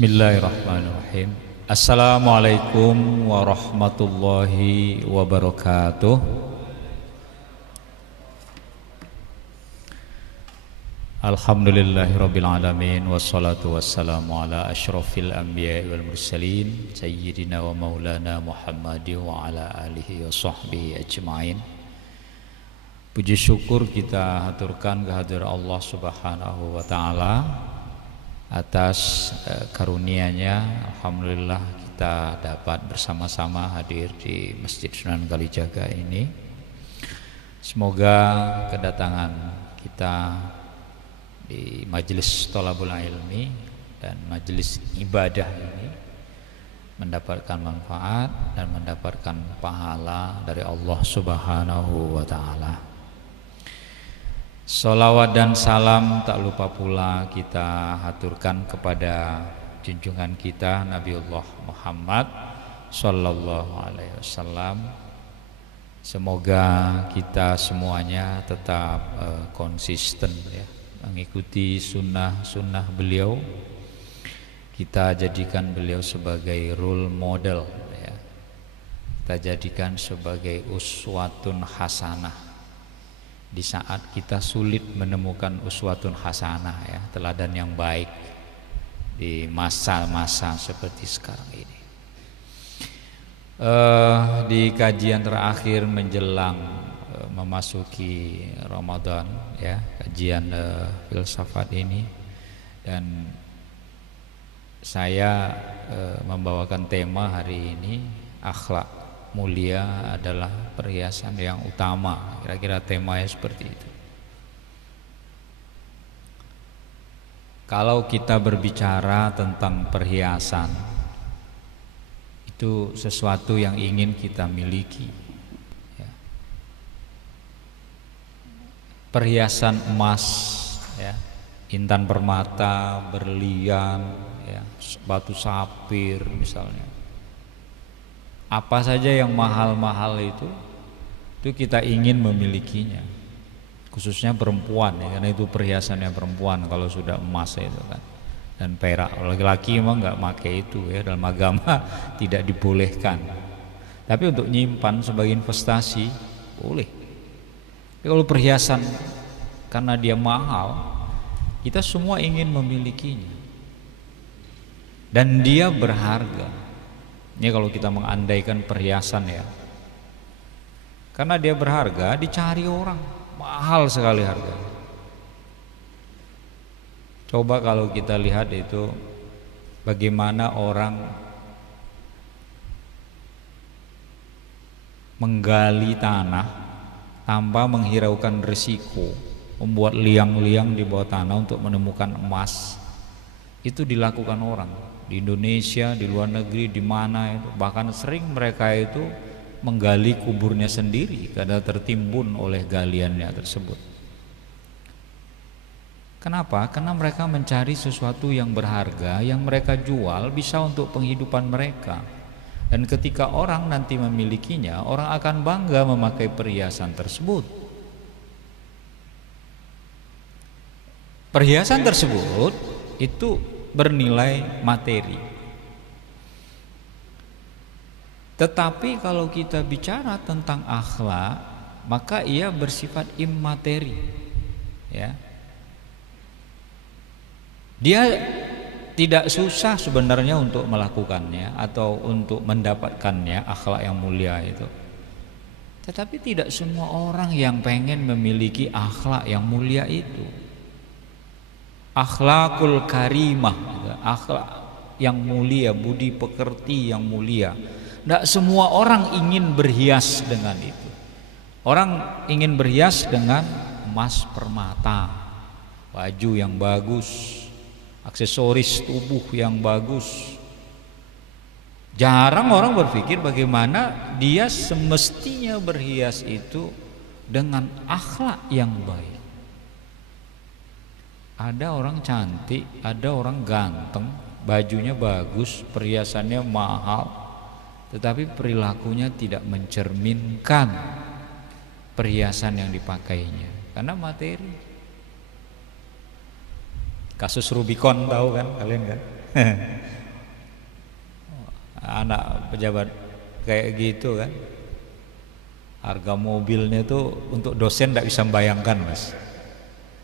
Bismillahirrahmanirrahim. Assalamualaikum warahmatullahi wabarakatuh. Alhamdulillahirabbil alamin wassalatu wassalamu ala asyrafil anbiya'i wal mursalin sayyidina wa maulana Muhammadin wa ala alihi wa sahbihi ajmain. Puji syukur kita haturkan kehadiran Allah Subhanahu wa taala atas karunia-Nya. Alhamdulillah kita dapat bersama-sama hadir di Masjid Sunan Kalijaga ini. Semoga kedatangan kita di majelis Thalabul Ilmi dan majelis ibadah ini mendapatkan manfaat dan mendapatkan pahala dari Allah Subhanahu wa taala. Salawat dan salam tak lupa pula kita haturkan kepada junjungan kita Nabiullah Muhammad sallallahu alaihi wasallam. Semoga kita semuanya tetap konsisten ya, mengikuti sunnah beliau. Kita jadikan beliau sebagai role model ya. Kita jadikan sebagai uswatun hasanah di saat kita sulit menemukan uswatun hasanah ya, teladan yang baik di masa-masa seperti sekarang ini. Di kajian terakhir menjelang memasuki Ramadan ya, kajian filsafat ini, dan saya membawakan tema hari ini, akhlak mulia adalah perhiasan yang utama. Kira-kira temanya seperti itu. Kalau kita berbicara tentang perhiasan, itu sesuatu yang ingin kita miliki ya. Perhiasan emas ya, intan permata, berlian ya, batu sapir misalnya, apa saja yang mahal-mahal itu kita ingin memilikinya, khususnya perempuan ya, karena itu perhiasannya perempuan kalau sudah emas itu kan, dan perak. Laki-laki memang nggak pakai itu ya, dalam agama tidak dibolehkan, tapi untuk nyimpan sebagai investasi boleh. Tapi kalau perhiasan karena dia mahal, kita semua ingin memilikinya dan dia berharga. Ini kalau kita mengandaikan perhiasan ya, karena dia berharga, dicari orang, mahal sekali harganya. Coba kalau kita lihat itu bagaimana orang menggali tanah tanpa menghiraukan risiko, membuat liang-liang di bawah tanah untuk menemukan emas. Itu dilakukan orang di Indonesia, di luar negeri, di mana itu, bahkan sering mereka itu menggali kuburnya sendiri karena tertimbun oleh galiannya tersebut. Kenapa? Karena mereka mencari sesuatu yang berharga, yang mereka jual bisa untuk penghidupan mereka. Dan ketika orang nanti memilikinya, orang akan bangga memakai perhiasan tersebut. Perhiasan tersebut itu bernilai materi. Tetapi kalau kita bicara tentang akhlak, maka ia bersifat immateri ya. Dia tidak susah sebenarnya untuk melakukannya atau untuk mendapatkannya, akhlak yang mulia itu. Tetapi tidak semua orang yang pengen memiliki akhlak yang mulia itu. Akhlakul karimah, akhlak yang mulia, budi pekerti yang mulia. Tidak semua orang ingin berhias dengan itu. Orang ingin berhias dengan emas permata, baju yang bagus, aksesoris tubuh yang bagus. Jarang orang berpikir bagaimana dia semestinya berhias itu dengan akhlak yang baik. Ada orang cantik, ada orang ganteng, bajunya bagus, perhiasannya mahal, tetapi perilakunya tidak mencerminkan perhiasan yang dipakainya karena materi. Kasus Rubicon tahu kan kalian kan? Anak pejabat kayak gitu kan, harga mobilnya tuh untuk dosen tidak bisa membayangkan mas,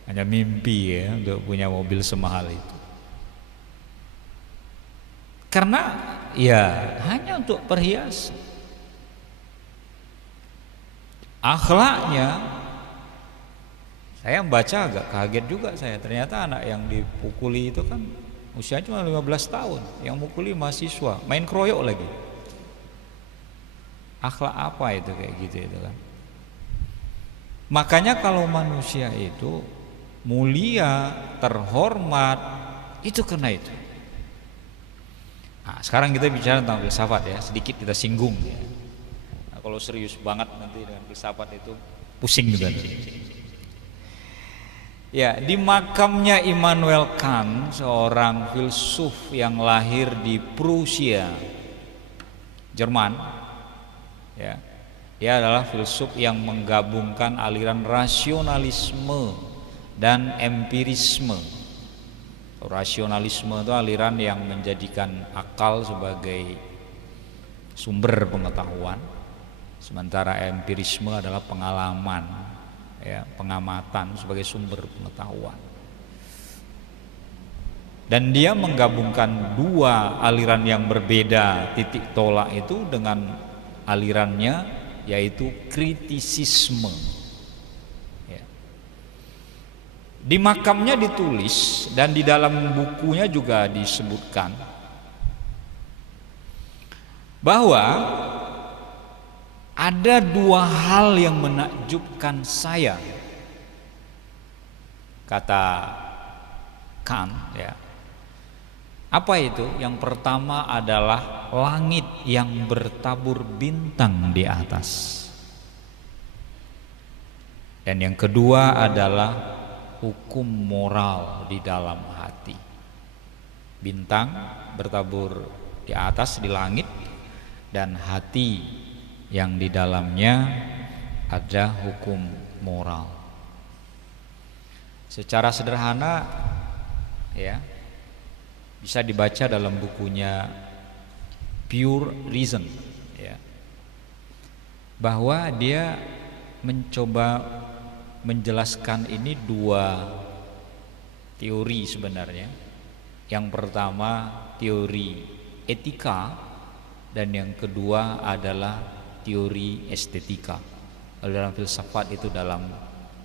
hanya mimpi ya untuk punya mobil semahal itu. Karena ya hanya untuk perhiasan. Akhlaknya, saya membaca agak kaget juga saya. Ternyata anak yang dipukuli itu kan usia cuma 15 tahun, yang mukuli mahasiswa, main keroyok lagi. Akhlak apa itu kayak gitu itu kan. Makanya kalau manusia itu mulia, terhormat, itu karena itu. Nah, sekarang kita bicara tentang filsafat ya, sedikit kita singgung ya. Nah, kalau serius banget nanti dengan filsafat itu pusing juga. Ya, di makamnya Immanuel Kant, seorang filsuf yang lahir di Prusia, Jerman. Ya, dia adalah filsuf yang menggabungkan aliran rasionalisme dan empirisme. Rasionalisme itu aliran yang menjadikan akal sebagai sumber pengetahuan, sementara empirisme adalah pengalaman, ya, pengamatan sebagai sumber pengetahuan. Dan dia menggabungkan dua aliran yang berbeda titik tolak itu dengan alirannya, yaitu kritisisme. Di makamnya ditulis dan di dalam bukunya juga disebutkan bahwa ada dua hal yang menakjubkan saya, kata Kant ya. Apa itu? Yang pertama adalah langit yang bertabur bintang di atas. Dan yang kedua adalah hukum moral di dalam hati. Bintang bertabur di atas di langit, dan hati yang di dalamnya ada hukum moral. Secara sederhana ya, bisa dibaca dalam bukunya Pure Reason ya, bahwa dia mencoba menjelaskan ini dua teori sebenarnya. Yang pertama teori etika, dan yang kedua adalah teori estetika. Kalau dalam filsafat itu dalam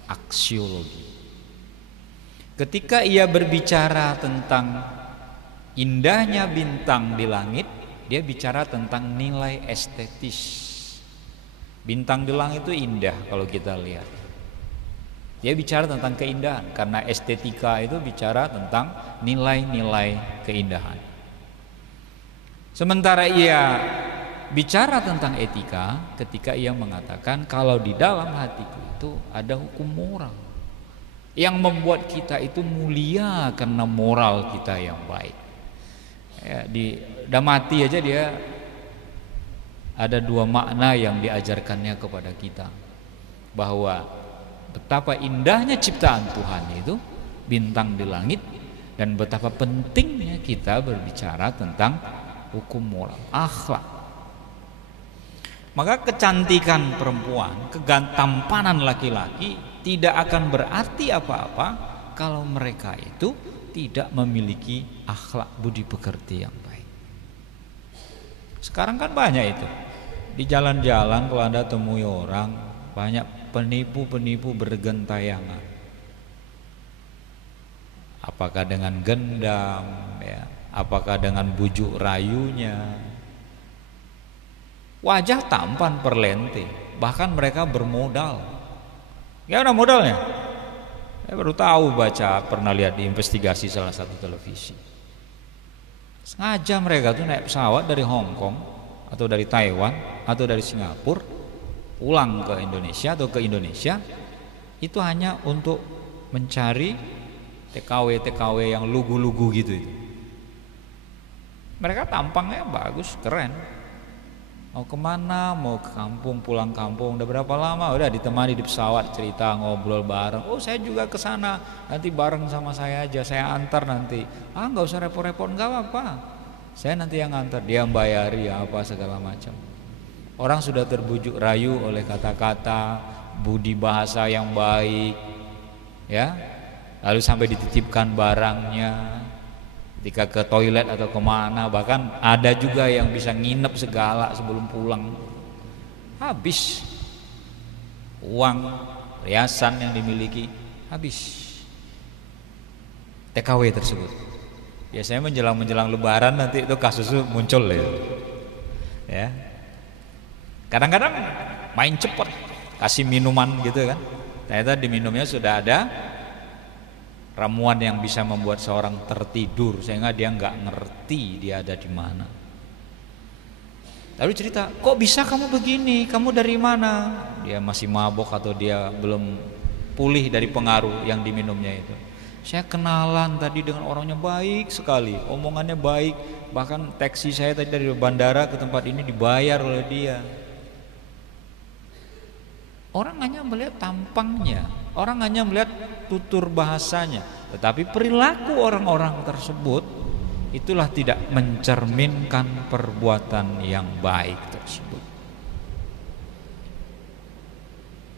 aksiologi. Ketika ia berbicara tentang indahnya bintang di langit, dia bicara tentang nilai estetis. Bintang di langit itu indah kalau kita lihat. Dia bicara tentang keindahan, karena estetika itu bicara tentang nilai-nilai keindahan. Sementara ia bicara tentang etika ketika ia mengatakan kalau di dalam hatiku itu ada hukum moral yang membuat kita itu mulia karena moral kita yang baik. Ya, udah mati aja dia ada dua makna yang diajarkannya kepada kita, bahwa betapa indahnya ciptaan Tuhan itu, bintang di langit, dan betapa pentingnya kita berbicara tentang hukum moral, akhlak. Maka kecantikan perempuan, ketampanan laki-laki tidak akan berarti apa-apa kalau mereka itu tidak memiliki akhlak budi pekerti yang baik. Sekarang kan banyak itu. Di jalan-jalan kalau Anda temui orang, banyak penipu-penipu bergentayangan. Apakah dengan gendam ya, apakah dengan bujuk rayunya. Wajah tampan perlente, bahkan mereka bermodal. Ya ada modalnya. Saya baru tahu pernah lihat di investigasi salah satu televisi. Sengaja mereka tuh naik pesawat dari Hong Kong atau dari Taiwan atau dari Singapura pulang ke Indonesia atau ke Indonesia itu hanya untuk mencari TKW yang lugu-lugu gitu itu. Mereka tampangnya bagus, keren. Mau kemana? Mau ke kampung, pulang kampung. Udah berapa lama? Udah ditemani di pesawat, cerita, ngobrol bareng. Oh saya juga ke sana, nanti bareng sama saya aja, saya antar nanti. Ah nggak usah repot-repot, nggak apa-apa. Saya nanti yang antar, dia yang bayari apa segala macam. Orang sudah terbujuk rayu oleh kata-kata, budi bahasa yang baik, ya. Lalu sampai dititipkan barangnya. Ketika ke toilet atau kemana, bahkan ada juga yang bisa nginep segala sebelum pulang. Habis uang, perhiasan yang dimiliki, habis TKW tersebut. Biasanya menjelang lebaran nanti itu kasusnya muncul ya. Kadang-kadang main cepet, kasih minuman gitu kan. Ternyata di minumnya sudah ada ramuan yang bisa membuat seorang tertidur sehingga dia nggak ngerti dia ada di mana. Lalu cerita, kok bisa kamu begini? Kamu dari mana? Dia masih mabok atau dia belum pulih dari pengaruh yang diminumnya itu. Saya kenalan tadi dengan orangnya baik sekali, omongannya baik, bahkan taksi saya tadi dari bandara ke tempat ini dibayar oleh dia. Orang hanya melihat tampangnya, orang hanya melihat tutur bahasanya, tetapi perilaku orang-orang tersebut itulah tidak mencerminkan perbuatan yang baik tersebut.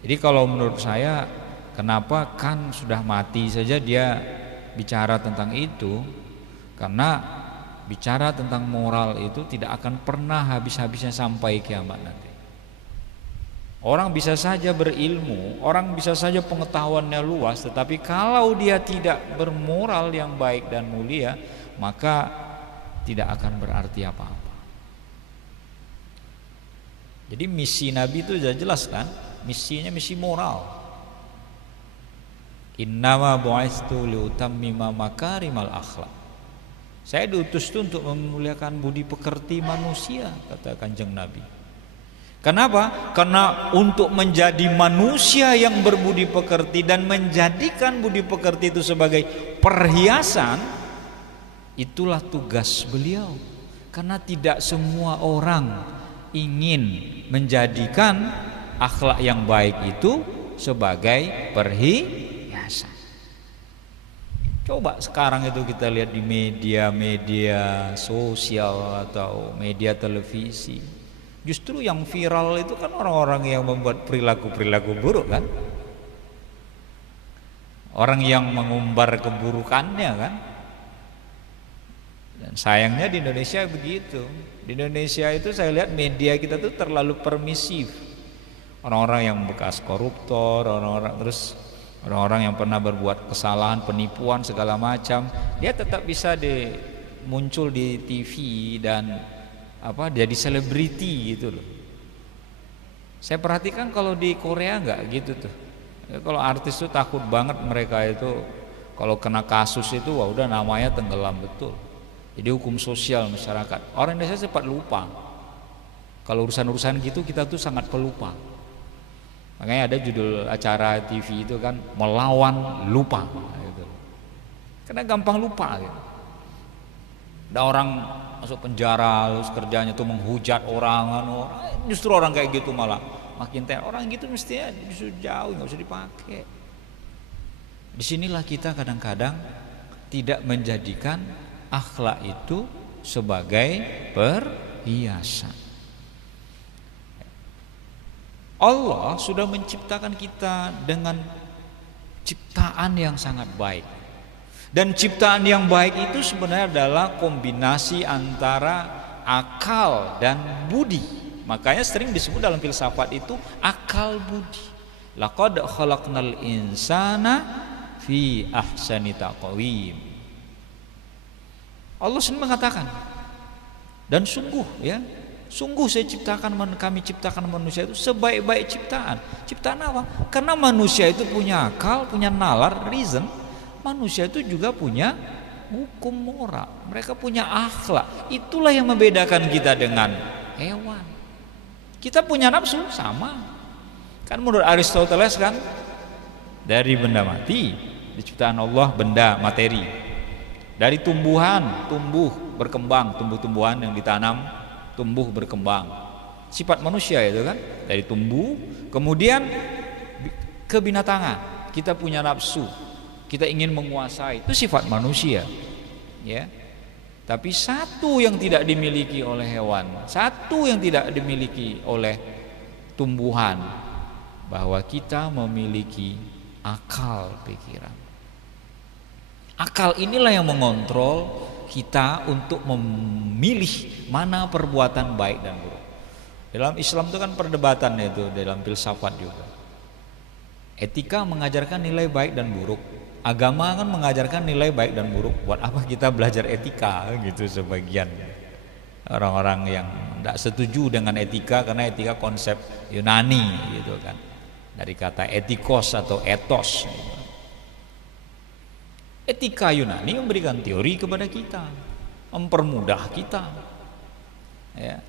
Jadi kalau menurut saya, kenapa kan sudah mati saja dia bicara tentang itu? Karena bicara tentang moral itu tidak akan pernah habis-habisnya sampai kiamat nanti. Orang bisa saja berilmu, orang bisa saja pengetahuannya luas, tetapi kalau dia tidak bermoral yang baik dan mulia, maka tidak akan berarti apa-apa. Jadi misi Nabi itu sudah jelas kan? Misinya misi moral. Innama bu'istu liutammima makarimal akhlak. Saya diutus itu untuk memuliakan budi pekerti manusia, kata Kanjeng Nabi. Kenapa? Karena untuk menjadi manusia yang berbudi pekerti dan menjadikan budi pekerti itu sebagai perhiasan, itulah tugas beliau. Karena tidak semua orang ingin menjadikan akhlak yang baik itu sebagai perhiasan. Coba sekarang itu kita lihat di media-media sosial atau media televisi. Justru yang viral itu kan orang-orang yang membuat perilaku-perilaku buruk kan. Orang yang mengumbar keburukannya kan. Dan sayangnya di Indonesia begitu. Di Indonesia itu saya lihat media kita tuh terlalu permisif. Orang-orang yang bekas koruptor, orang-orang yang pernah berbuat kesalahan, penipuan segala macam, dia tetap bisa muncul di TV dan jadi selebriti gitu loh. Saya perhatikan kalau di Korea nggak gitu tuh. Kalau artis tuh takut banget mereka itu kalau kena kasus itu udah namanya tenggelam betul. Jadi hukum sosial masyarakat. Orang Indonesia cepat lupa. Kalau urusan-urusan gitu kita tuh sangat pelupa. Makanya ada judul acara TV itu kan melawan lupa gitu. Karena gampang lupa gitu. Ada orang masuk penjara terus kerjanya tuh menghujat orang, justru orang kayak gitu malah makin orang gitu mestinya justru jauh, nggak usah dipakai. Disinilah kita kadang-kadang tidak menjadikan akhlak itu sebagai perhiasan. Allah sudah menciptakan kita dengan ciptaan yang sangat baik. Dan ciptaan yang baik itu sebenarnya adalah kombinasi antara akal dan budi. Makanya sering disebut dalam filsafat itu akal budi. Laqad khalaqnal insana fi ahsani taqwim. Allah sendiri mengatakan, dan sungguh kami ciptakan manusia itu sebaik-baik ciptaan. Ciptaan apa? Karena manusia itu punya akal, punya nalar, reason. Manusia itu juga punya hukum moral, mereka punya akhlak. Itulah yang membedakan kita dengan hewan. Kita punya nafsu sama. Kan menurut Aristoteles kan dari benda mati diciptakan Allah benda materi. Dari tumbuhan tumbuh berkembang, tumbuh-tumbuhan yang ditanam tumbuh berkembang. sifat manusia itu kan, dari tumbuh, kemudian kebinatangan, kita punya nafsu, kita ingin menguasai, itu sifat manusia, ya. Tapi satu yang tidak dimiliki oleh hewan, satu yang tidak dimiliki oleh tumbuhan, bahwa kita memiliki akal pikiran. Akal inilah yang mengontrol kita untuk memilih mana perbuatan baik dan buruk. Dalam Islam itu kan perdebatan itu, dalam filsafat juga. Etika mengajarkan nilai baik dan buruk. Agama kan mengajarkan nilai baik dan buruk. Buat apa kita belajar etika gitu, sebagian orang-orang yang tidak setuju dengan etika, karena etika konsep Yunani gitu kan, dari kata etikos atau ethos. Etika Yunani memberikan teori kepada kita, mempermudah kita, ya.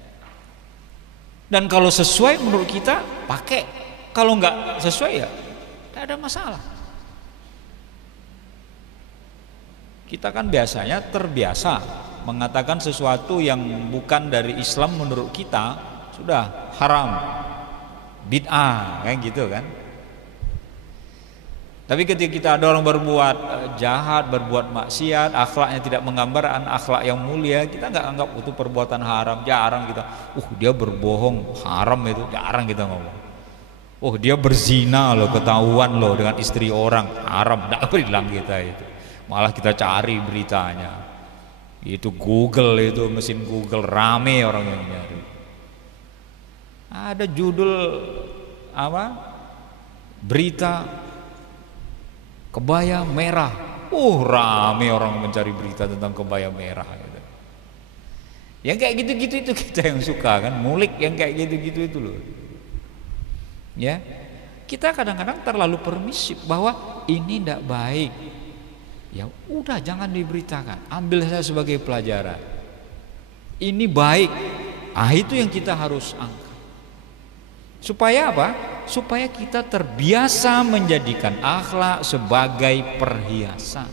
Dan kalau sesuai menurut kita pakai, kalau nggak sesuai ya tidak ada masalah. Kita kan biasanya terbiasa mengatakan sesuatu yang bukan dari Islam menurut kita sudah haram, bid'ah, kayak gitu kan. Tapi ketika kita ada orang berbuat jahat, berbuat maksiat, akhlaknya tidak menggambarkan akhlak yang mulia, kita nggak anggap itu perbuatan haram. Jarang kita, dia berbohong, haram itu, jarang kita ngomong. Dia berzina loh, ketahuan loh dengan istri orang, haram, nggak bilang kita itu. Malah kita cari beritanya, itu Google, itu mesin Google rame orang yang nyari. Ada judul apa, berita kebaya merah, rame orang mencari berita tentang kebaya merah gitu. Yang kayak gitu-gitu itu kita yang suka kan, ngulik yang kayak gitu-gitu itu loh. Ya, kita kadang-kadang terlalu permisif bahwa ini tidak baik. Ya udah, jangan diberitakan, ambil saya sebagai pelajaran. Ini baik, itu yang kita harus angkat. Supaya apa? Supaya kita terbiasa menjadikan akhlak sebagai perhiasan.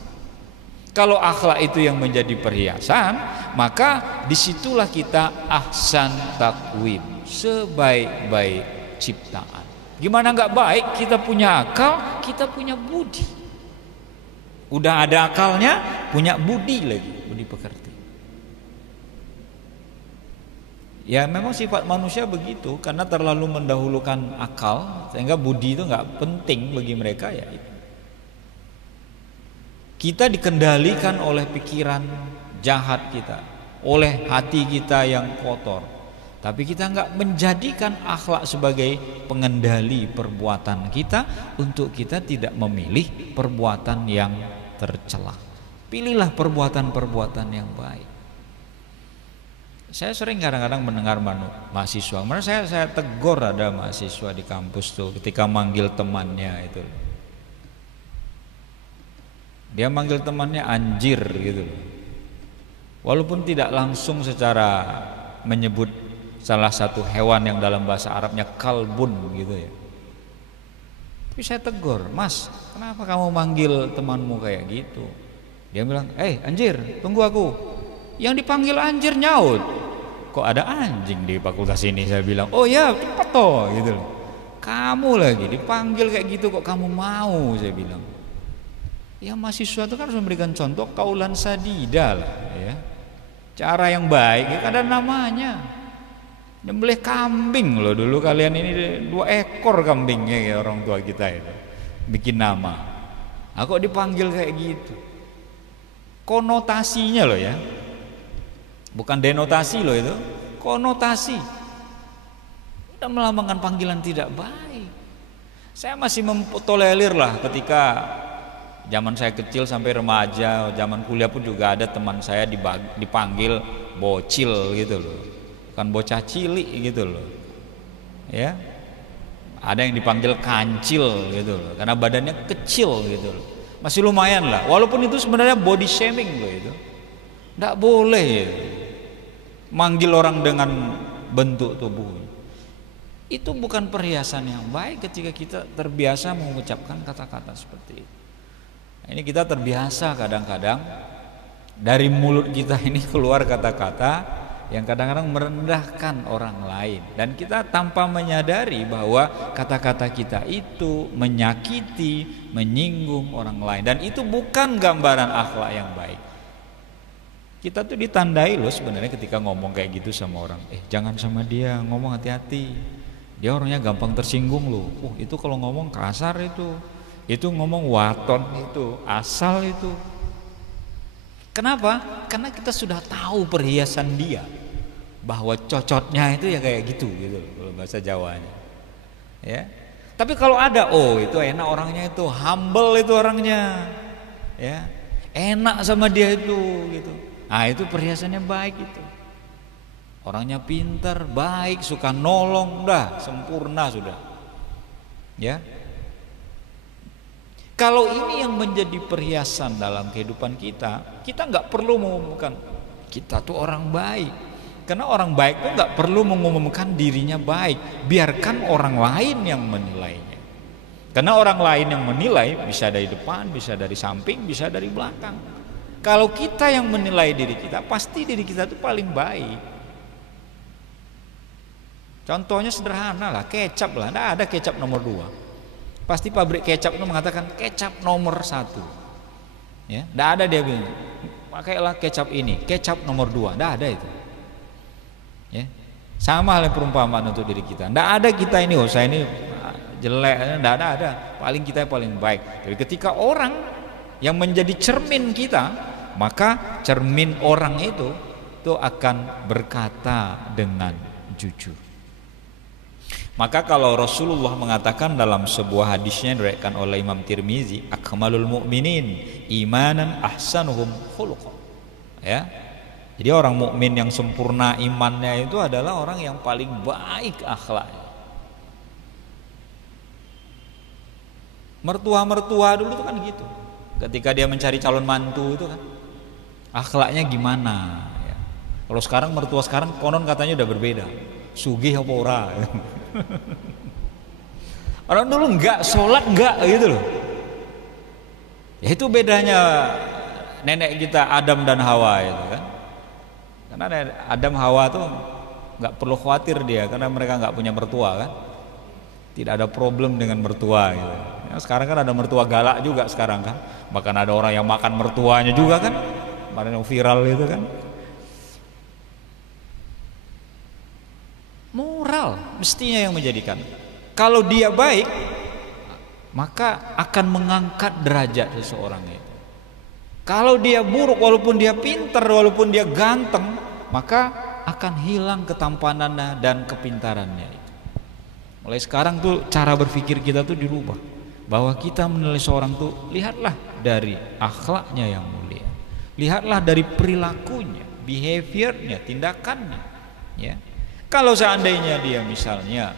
Kalau akhlak itu yang menjadi perhiasan, maka disitulah kita ahsan takwim, sebaik-baik ciptaan. Gimana nggak baik? Kita punya akal, kita punya budi. Udah ada akalnya, punya budi lagi, budi pekerti. Ya memang sifat manusia begitu, karena terlalu mendahulukan akal, sehingga budi itu nggak penting bagi mereka ya. Kita dikendalikan oleh pikiran jahat kita, oleh hati kita yang kotor. Tapi kita nggak menjadikan akhlak sebagai pengendali perbuatan kita, untuk kita tidak memilih perbuatan yang tercela. Pilihlah perbuatan-perbuatan yang baik. Saya sering kadang-kadang mendengar mahasiswa, saya tegur ada mahasiswa di kampus tuh ketika manggil temannya itu. Dia manggil temannya anjir gitu. Walaupun tidak langsung secara menyebut salah satu hewan yang dalam bahasa Arabnya kalbun gitu ya. Tapi saya tegur, "Mas, kenapa kamu manggil temanmu kayak gitu?" Dia bilang, anjir, tunggu aku." Yang dipanggil anjir nyaut, "Kok ada anjing di fakultas ini?" Saya bilang, "Oh ya, cepat toh," gitu loh. "Kamu lagi dipanggil kayak gitu kok kamu mau?" Saya bilang. Ya mahasiswa itu kan harus memberikan contoh kaulan sadida lah ya. Cara yang baik, ya ada namanya. Nyembelih kambing loh dulu kalian ini 2 ekor kambingnya ya orang tua kita itu bikin nama. Kok dipanggil kayak gitu? Konotasinya loh ya, bukan denotasi loh itu, konotasi. Udah melambangkan panggilan tidak baik. Saya masih memtolerir lah ketika zaman saya kecil sampai remaja, zaman kuliah pun juga ada teman saya dipanggil bocil gitu loh. Bukan bocah cilik gitu loh. Ya. Ada yang dipanggil kancil gitu loh, karena badannya kecil gitu loh. Masih lumayan lah. Walaupun itu sebenarnya body shaming loh itu. Enggak boleh gitu. Manggil orang dengan bentuk tubuh. Itu bukan perhiasan yang baik ketika kita terbiasa mengucapkan kata-kata seperti itu. Ini kita terbiasa kadang-kadang dari mulut kita ini keluar kata-kata yang kadang-kadang merendahkan orang lain, dan kita tanpa menyadari bahwa kata-kata kita itu menyakiti, menyinggung orang lain, dan itu bukan gambaran akhlak yang baik. Kita tuh ditandai loh sebenarnya ketika ngomong kayak gitu sama orang. Jangan sama dia, ngomong hati-hati. Dia orangnya gampang tersinggung loh. Itu kalau ngomong kasar itu ngomong waton, itu asal itu. Kenapa? Karena kita sudah tahu perhiasan dia, bahwa cocotnya itu ya kayak gitu kalau bahasa Jawanya. Ya. Tapi kalau ada, itu enak orangnya, itu humble itu orangnya. Ya. Enak sama dia itu gitu. Itu perhiasannya baik itu. Orangnya pintar, baik, suka nolong, udah sempurna sudah. Ya. Kalau ini yang menjadi perhiasan dalam kehidupan kita nggak perlu mengumumkan kita tuh orang baik. Karena orang baik tuh nggak perlu mengumumkan dirinya baik. Biarkan orang lain yang menilainya. Karena orang lain yang menilai bisa dari depan, bisa dari samping, bisa dari belakang. Kalau kita yang menilai diri kita, pasti diri kita tuh paling baik. Contohnya sederhana lah, kecap lah. Nggak ada kecap nomor 2. Pasti pabrik kecap itu mengatakan kecap nomor 1. Ya, nggak ada dia bilang pakailah kecap ini, kecap nomor 2. Nggak ada itu. Ya, sama halnya perumpamaan untuk diri kita. Nggak ada kita ini, saya ini jelek, nggak ada. Paling kita yang paling baik. Jadi ketika orang yang menjadi cermin kita, maka cermin orang itu akan berkata dengan jujur. Maka kalau Rasulullah mengatakan dalam sebuah hadisnya diriwayatkan oleh Imam Tirmizi, akmalul mu'minin imanan ahsanuhum khuluqa. Ya. Jadi orang mukmin yang sempurna imannya itu adalah orang yang paling baik akhlaknya. Mertua-mertua dulu itu kan gitu. Ketika dia mencari calon mantu itu kan akhlaknya gimana ya. Kalau sekarang mertua sekarang konon katanya udah berbeda. Sugih apa ora. Orang dulu enggak sholat enggak gitu loh. Ya itu bedanya nenek kita Adam dan Hawa itu kan. Karena Adam Hawa tuh enggak perlu khawatir dia karena mereka enggak punya mertua kan. Tidak ada problem dengan mertua gitu. Ya, sekarang kan ada mertua galak juga sekarang kan. Bahkan ada orang yang makan mertuanya juga kan. Kemarin yang viral itu kan. Moral mestinya yang menjadikan. Kalau dia baik, maka akan mengangkat derajat seseorang itu. Kalau dia buruk, walaupun dia pintar, walaupun dia ganteng, maka akan hilang ketampanannya dan kepintarannya itu. Mulai sekarang tuh cara berpikir kita tuh dirubah, bahwa kita menilai seorang tuh lihatlah dari akhlaknya yang mulia, lihatlah dari perilakunya, behaviornya, tindakannya, ya. Kalau seandainya dia misalnya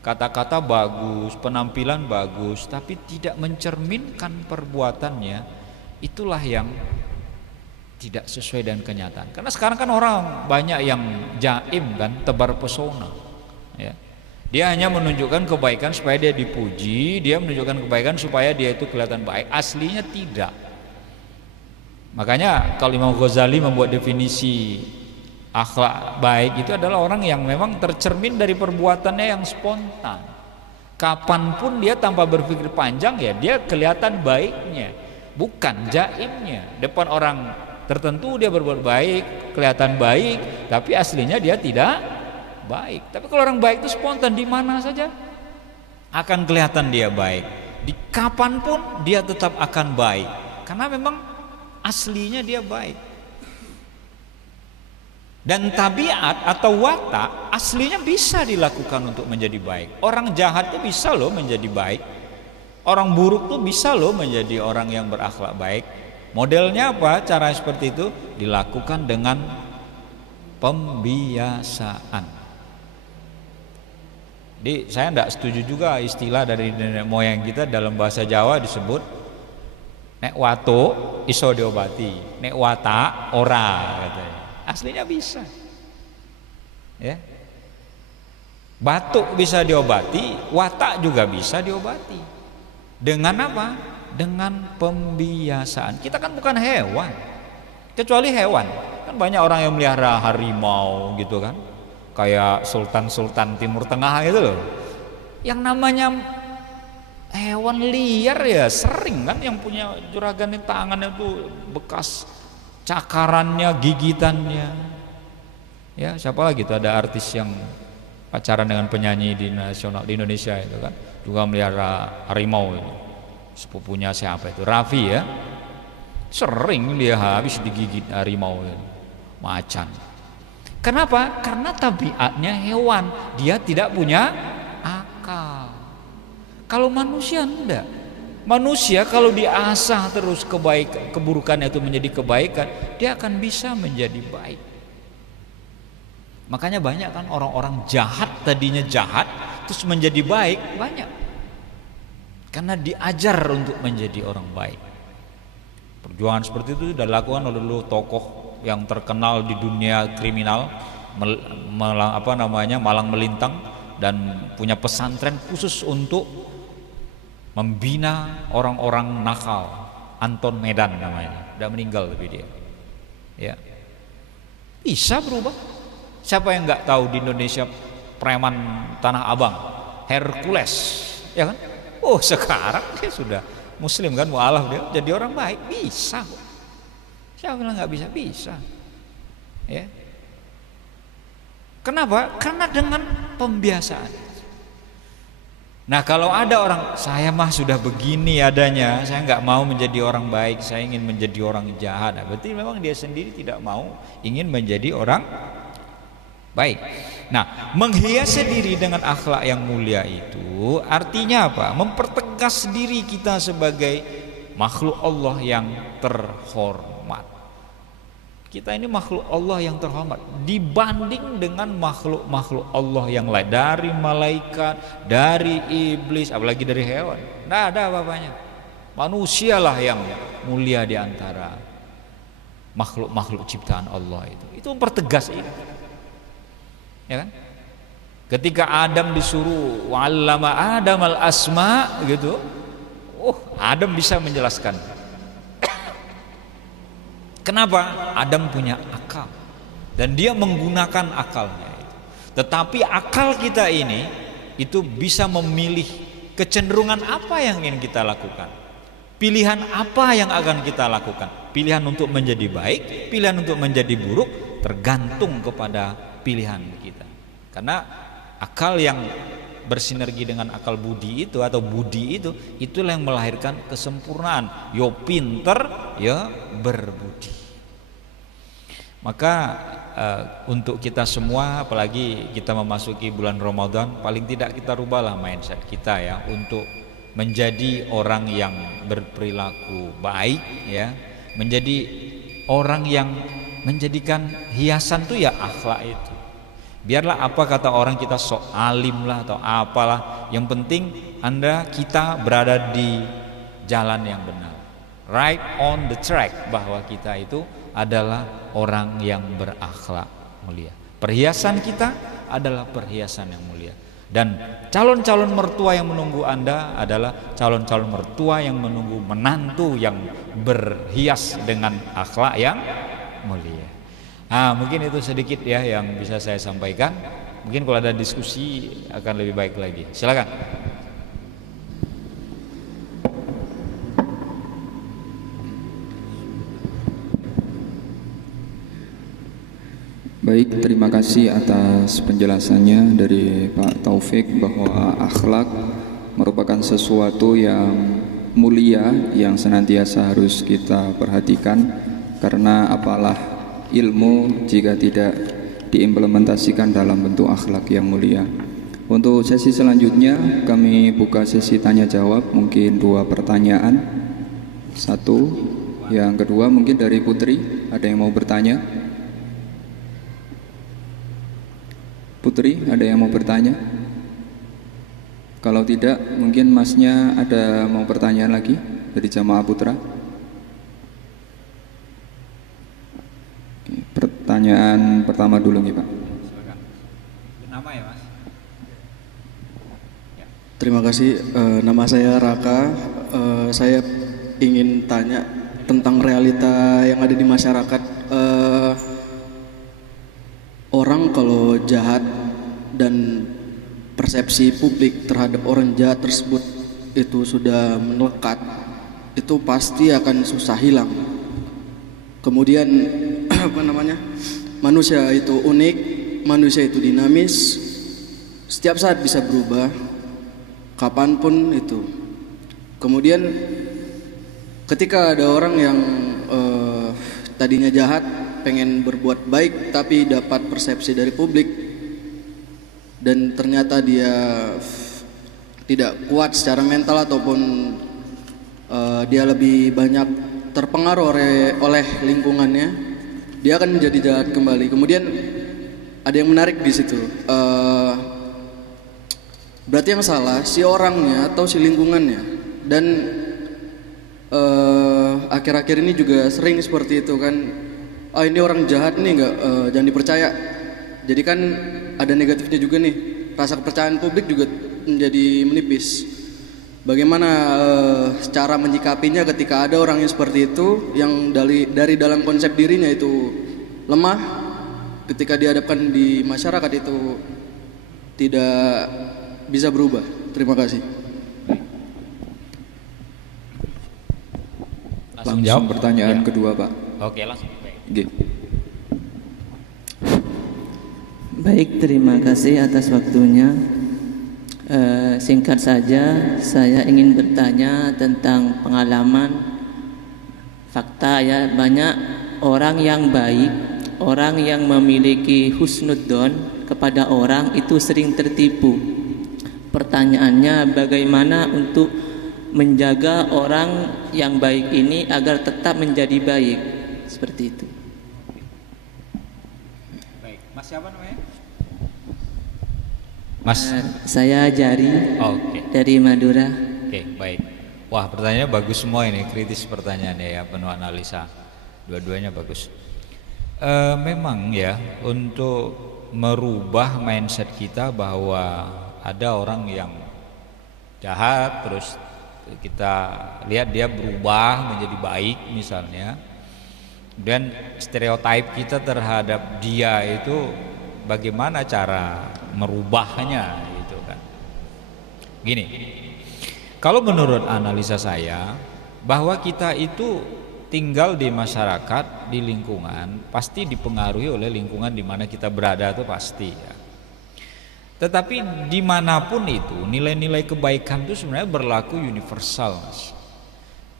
kata-kata bagus, penampilan bagus, tapi tidak mencerminkan perbuatannya, itulah yang tidak sesuai dengan kenyataan. Karena sekarang kan orang banyak yang jaim kan, tebar pesona. Ya. Dia hanya menunjukkan kebaikan supaya dia dipuji, dia menunjukkan kebaikan supaya dia itu kelihatan baik. Aslinya tidak. Makanya kalau Imam Ghazali membuat definisi akhlak baik itu adalah orang yang memang tercermin dari perbuatannya yang spontan. Kapanpun dia tanpa berpikir panjang ya dia kelihatan baiknya, bukan jaimnya. Depan orang tertentu dia berbuat baik, kelihatan baik, tapi aslinya dia tidak baik. Tapi kalau orang baik itu spontan, di mana saja akan kelihatan dia baik. Di kapanpun dia tetap akan baik, karena memang aslinya dia baik. Dan tabiat atau watak aslinya bisa dilakukan untuk menjadi baik. Orang jahat tuh bisa loh menjadi baik. Orang buruk tuh bisa loh menjadi orang yang berakhlak baik. Modelnya apa? Cara seperti itu dilakukan dengan pembiasaan. Jadi saya tidak setuju juga istilah dari nenek moyang kita dalam bahasa Jawa disebut nek wato iso diobati, nek wata ora katanya. Aslinya bisa, ya. Batuk bisa diobati, watak juga bisa diobati. Dengan apa? Dengan pembiasaan. Kita kan bukan hewan, kecuali hewan. Kan banyak orang yang melihara harimau gitu kan, kayak sultan-sultan Timur Tengah gitu loh. Yang namanya hewan liar ya sering kan, yang punya juragan di tangannya tuh bekas cakarannya, gigitannya. Ya, siapa lagi tuh, ada artis yang pacaran dengan penyanyi di nasional di Indonesia itu kan, juga melihara harimau itu. Sepupunya siapa itu, Raffi ya, sering dia habis digigit harimau itu, macan. Kenapa? Karena tabiatnya hewan, dia tidak punya akal. Kalau manusia enggak. Manusia kalau diasah terus kebaikan, keburukannya itu menjadi kebaikan, dia akan bisa menjadi baik. Makanya banyak kan orang-orang jahat, tadinya jahat terus menjadi baik, banyak. Karena diajar untuk menjadi orang baik. Perjuangan seperti itu sudah dilakukan oleh tokoh yang terkenal di dunia kriminal, malang melintang, dan punya pesantren khusus untuk membina orang-orang nakal. Anton Medan namanya, udah meninggal tapi dia, ya, bisa berubah. Siapa yang nggak tahu di Indonesia preman Tanah Abang, Hercules, ya kan? Oh, sekarang dia sudah Muslim kan, mualaf, dia jadi orang baik, bisa. Siapa bilang nggak bisa? Bisa, ya. Kenapa? Karena dengan pembiasaan. Nah, kalau ada orang, saya mah sudah begini adanya, saya nggak mau menjadi orang baik, saya ingin menjadi orang jahat. Nah, berarti memang dia sendiri tidak mau, ingin menjadi orang baik. Nah, menghiasi diri dengan akhlak yang mulia itu artinya apa? Mempertegas diri kita sebagai makhluk Allah yang terhormat. Kita ini makhluk Allah yang terhormat dibanding dengan makhluk-makhluk Allah yang lain, dari malaikat, dari iblis, apalagi dari hewan. Tidak ada apa-apanya. Manusialah yang mulia di antara makhluk-makhluk ciptaan Allah itu. Itu mempertegas ini. Ya kan? Ketika Adam disuruh wa'allama Adam al-asma gitu, Adam bisa menjelaskan. Kenapa? Adam punya akal dan dia menggunakan akalnya itu. Tetapi akal kita ini itu bisa memilih kecenderungan apa yang ingin kita lakukan, pilihan apa yang akan kita lakukan, pilihan untuk menjadi baik, pilihan untuk menjadi buruk, tergantung kepada pilihan kita. Karena akal yang bersinergi dengan akal budi itu atau budi itu, itulah yang melahirkan kesempurnaan. Yo pinter, ya berbudi. Maka untuk kita semua, apalagi kita memasuki bulan Ramadan, paling tidak kita rubahlah mindset kita ya, untuk menjadi orang yang berperilaku baik ya, menjadi orang yang menjadikan hiasan tuh ya akhlak itu. Biarlah apa kata orang, kita sok alim lah atau apalah, yang penting kita berada di jalan yang benar, right on the track, bahwa kita itu adalah orang yang berakhlak mulia. Perhiasan kita adalah perhiasan yang mulia. Dan calon-calon mertua yang menunggu Anda adalah calon-calon mertua yang menunggu menantu yang berhias dengan akhlak yang mulia. Mungkin itu sedikit ya yang bisa saya sampaikan. Mungkin kalau ada diskusi akan lebih baik lagi. Silakan. Baik, terima kasih atas penjelasannya dari Pak Taufik bahwa akhlak merupakan sesuatu yang mulia yang senantiasa harus kita perhatikan, karena apalah ilmu jika tidak diimplementasikan dalam bentuk akhlak yang mulia. Untuk sesi selanjutnya kami buka sesi tanya jawab, mungkin 2 pertanyaan. 1, yang kedua mungkin dari Putri, ada yang mau bertanya? Putri, ada yang mau bertanya? Kalau tidak, mungkin masnya ada mau pertanyaan lagi dari Jamaah Putra? Pertanyaan pertama dulu nih Pak. Nama ya Mas? Ya. Terima kasih, nama saya Raka. Saya ingin tanya tentang realita yang ada di masyarakat. persepsi publik terhadap orang jahat tersebut itu sudah melekat, itu pasti akan susah hilang. Kemudian manusia itu unik, manusia itu dinamis, setiap saat bisa berubah, kapanpun itu. Kemudian ketika ada orang yang tadinya jahat pengen berbuat baik tapi dapat persepsi dari publik dan ternyata dia tidak kuat secara mental ataupun dia lebih banyak terpengaruh oleh lingkungannya, dia akan menjadi jahat kembali. Kemudian ada yang menarik di situ. Berarti yang salah si orangnya atau si lingkungannya. Dan akhir-akhir ini juga sering seperti itu kan. Ini orang jahat nih, jangan dipercaya. Jadi kan ada negatifnya juga nih. Rasa kepercayaan publik juga menjadi menipis. Bagaimana cara menyikapinya ketika ada orang yang seperti itu, yang dari dalam konsep dirinya itu lemah, ketika dihadapkan di masyarakat itu tidak bisa berubah. Terima kasih. Langsung jawab pertanyaan kedua, Pak. Oke, langsung. Oke. Baik, terima kasih atas waktunya. Singkat saja, saya ingin bertanya tentang pengalaman fakta ya. Banyak orang yang baik, orang yang memiliki husnudzon kepada orang itu sering tertipu. Pertanyaannya, bagaimana untuk menjaga orang yang baik ini agar tetap menjadi baik? Seperti itu. Baik, Mas siapa namanya? Mas, saya Jari dari Madura. Oke, baik. Wah, pertanyaannya bagus semua ini, kritis pertanyaannya ya, penuh analisa. Dua-duanya bagus. Memang ya, untuk merubah mindset kita bahwa ada orang yang jahat, terus kita lihat dia berubah menjadi baik misalnya, dan stereotip kita terhadap dia itu bagaimana cara merubahnya gitu kan. Gini, kalau menurut analisa saya bahwa kita itu tinggal di masyarakat, di lingkungan, pasti dipengaruhi oleh lingkungan di mana kita berada, itu pasti ya. Tetapi dimanapun itu nilai-nilai kebaikan itu sebenarnya berlaku universal, Mas.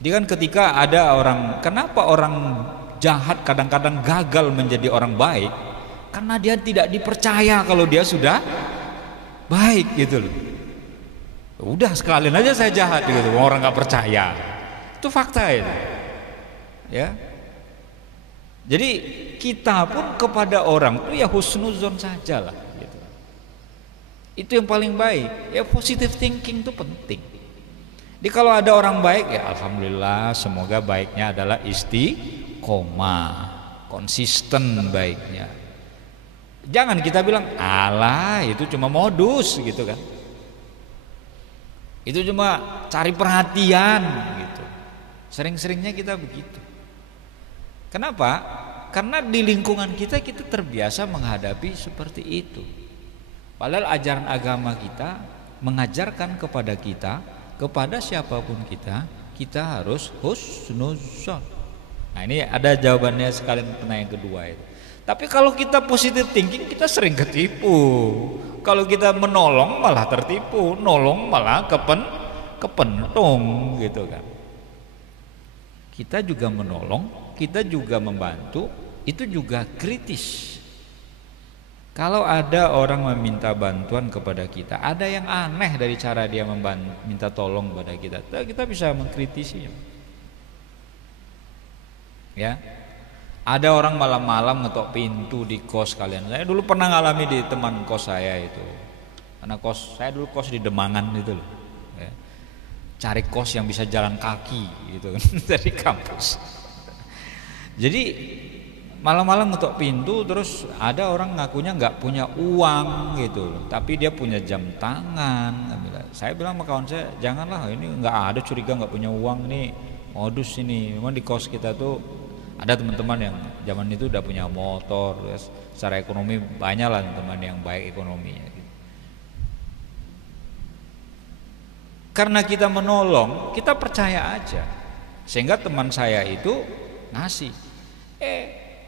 Jadi kan ketika ada orang, kenapa orang jahat kadang-kadang gagal menjadi orang baik? Karena dia tidak dipercaya kalau dia sudah baik gitu loh. Udah sekalian aja saya jahat gitu, orang nggak percaya. Itu fakta itu. Ya. Jadi kita pun kepada orang itu ya husnuzon saja lah. Gitu. Itu yang paling baik. Ya positive thinking itu penting. Jadi kalau ada orang baik ya alhamdulillah, semoga baiknya adalah istiqomah, konsisten baiknya. Jangan kita bilang alah itu cuma modus gitu kan. Itu cuma cari perhatian gitu. Sering-seringnya kita begitu. Kenapa? Karena di lingkungan kita terbiasa menghadapi seperti itu. Padahal ajaran agama kita mengajarkan kepada kita, kepada siapapun kita harus husnuzon. Nah ini ada jawabannya sekalian pertanyaan kedua itu. Tapi kalau kita positive thinking kita sering ketipu. Kalau kita menolong malah tertipu, nolong malah kepentung gitu kan. Kita juga menolong, kita juga membantu, itu juga kritis. Kalau ada orang meminta bantuan kepada kita, ada yang aneh dari cara dia minta tolong kepada kita bisa mengkritisi. Ya. Ada orang malam-malam ngetok pintu di kos kalian. Saya dulu pernah ngalami di teman kos saya itu. Karena saya dulu kos di Demangan gitu loh. Ya. Cari kos yang bisa jalan kaki gitu kan dari kampus. Jadi malam-malam ngetok pintu, terus ada orang ngakunya nggak punya uang gitu loh, tapi dia punya jam tangan. Saya bilang sama kawan saya, janganlah, ini nggak ada, curiga nggak punya uang nih, modus ini. Memang di kos kita tuh ada teman-teman yang zaman itu udah punya motor, secara ekonomi banyak lah teman yang baik ekonominya gitu. Karena kita menolong, kita percaya aja. Sehingga teman saya itu ngasih.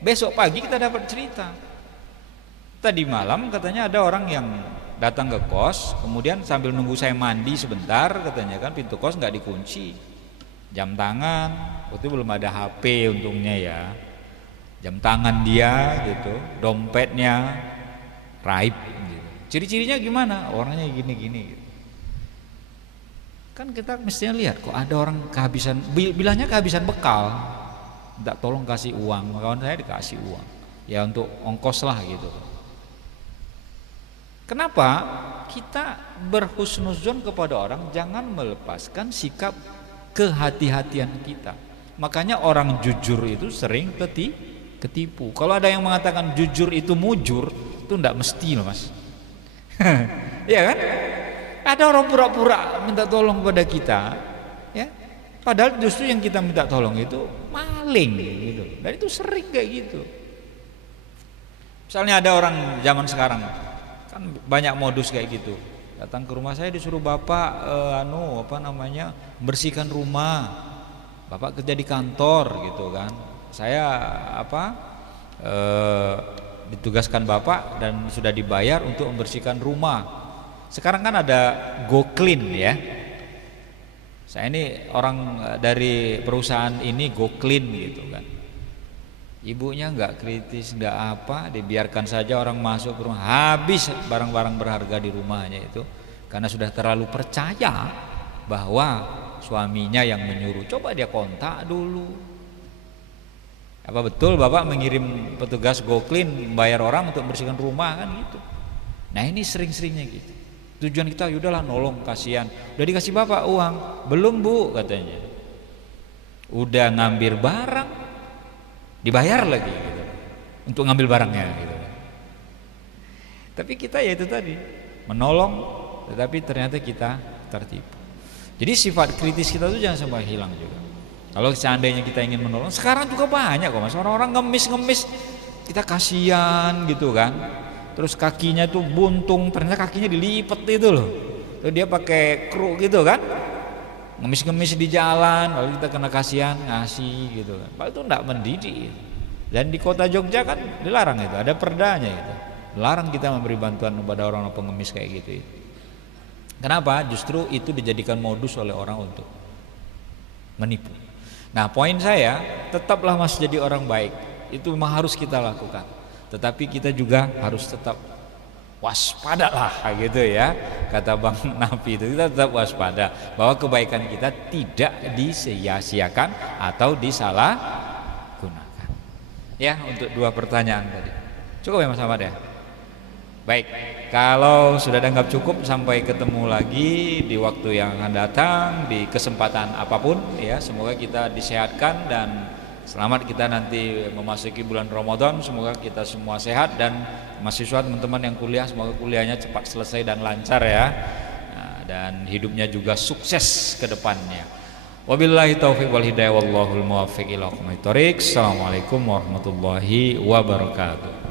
Besok pagi kita dapat cerita. Tadi malam katanya ada orang yang datang ke kos, kemudian sambil nunggu saya mandi sebentar, katanya kan pintu kos nggak dikunci. Jam tangan, waktu itu belum ada HP untungnya ya. Jam tangan dia gitu, dompetnya raib gitu. Ciri-cirinya gimana? Orangnya gini-gini gitu. Kan kita mestinya lihat kok ada orang kehabisan, bilangnya kehabisan bekal, minta tolong kasih uang, kawan saya dikasih uang ya untuk ongkos lah gitu. Kenapa? Kita berhusnuzon kepada orang, jangan melepaskan sikap kehati-hatian kita. Makanya orang jujur itu sering ketipu. Kalau ada yang mengatakan jujur itu mujur, itu enggak mesti loh mas. Iya kan? Ada orang pura-pura minta tolong kepada kita, ya. Padahal justru yang kita minta tolong itu maling gitu. Dan itu sering kayak gitu. Misalnya ada orang zaman sekarang kan banyak modus kayak gitu. Datang ke rumah saya disuruh bapak bersihkan rumah. Bapak kerja di kantor gitu kan. Saya ditugaskan bapak dan sudah dibayar untuk membersihkan rumah. Sekarang kan ada GoClean ya. Saya ini orang dari perusahaan ini GoClean gitu kan. Ibunya nggak kritis, nggak apa, dibiarkan saja orang masuk ke rumah, habis barang-barang berharga di rumahnya itu karena sudah terlalu percaya bahwa suaminya yang menyuruh. Coba dia kontak dulu. Apa betul bapak mengirim petugas GoClean membayar orang untuk membersihkan rumah kan gitu. Nah ini sering-seringnya gitu. Tujuan kita yaudahlah nolong, kasihan. Udah dikasih bapak uang? Belum bu katanya. Udah ngambil barang, dibayar lagi gitu, untuk ngambil barangnya gitu. Tapi kita ya itu tadi menolong, tetapi ternyata kita tertipu. Jadi sifat kritis kita tuh jangan sampai hilang juga. Kalau seandainya kita ingin menolong, sekarang juga banyak kok mas, orang-orang ngemis, kita kasihan gitu kan. Terus kakinya tuh buntung, ternyata kakinya dilipat itu loh. Terus dia pakai kru gitu kan, ngemis-ngemis di jalan, lalu kita kena kasihan ngasih gitu kan. Padahal itu enggak mendidik. Dan di kota Jogja kan dilarang itu, ada perdanya itu. Dilarang kita memberi bantuan kepada orang pengemis kayak gitu. Kenapa? Justru itu dijadikan modus oleh orang untuk menipu. Nah, poin saya, tetaplah mas jadi orang baik. Itu memang harus kita lakukan. Tetapi kita juga harus tetap waspada lah gitu ya. Kata Bang Nafi itu, kita tetap waspada bahwa kebaikan kita tidak disia-siakan atau disalahgunakan. Ya, untuk dua pertanyaan tadi. Cukup ya Mas Ahmad ya? Baik, kalau sudah dianggap cukup, sampai ketemu lagi di waktu yang akan datang, di kesempatan apapun ya. Semoga kita disehatkan dan selamat kita nanti memasuki bulan Ramadan. Semoga kita semua sehat dan mahasiswa teman-teman yang kuliah, semoga kuliahnya cepat selesai dan lancar ya. Dan hidupnya juga sukses ke depannya. Wabillahi taufiq wal hidayah wallahul muwaffiq ila aqwamit thoriq. Assalamualaikum warahmatullahi wabarakatuh.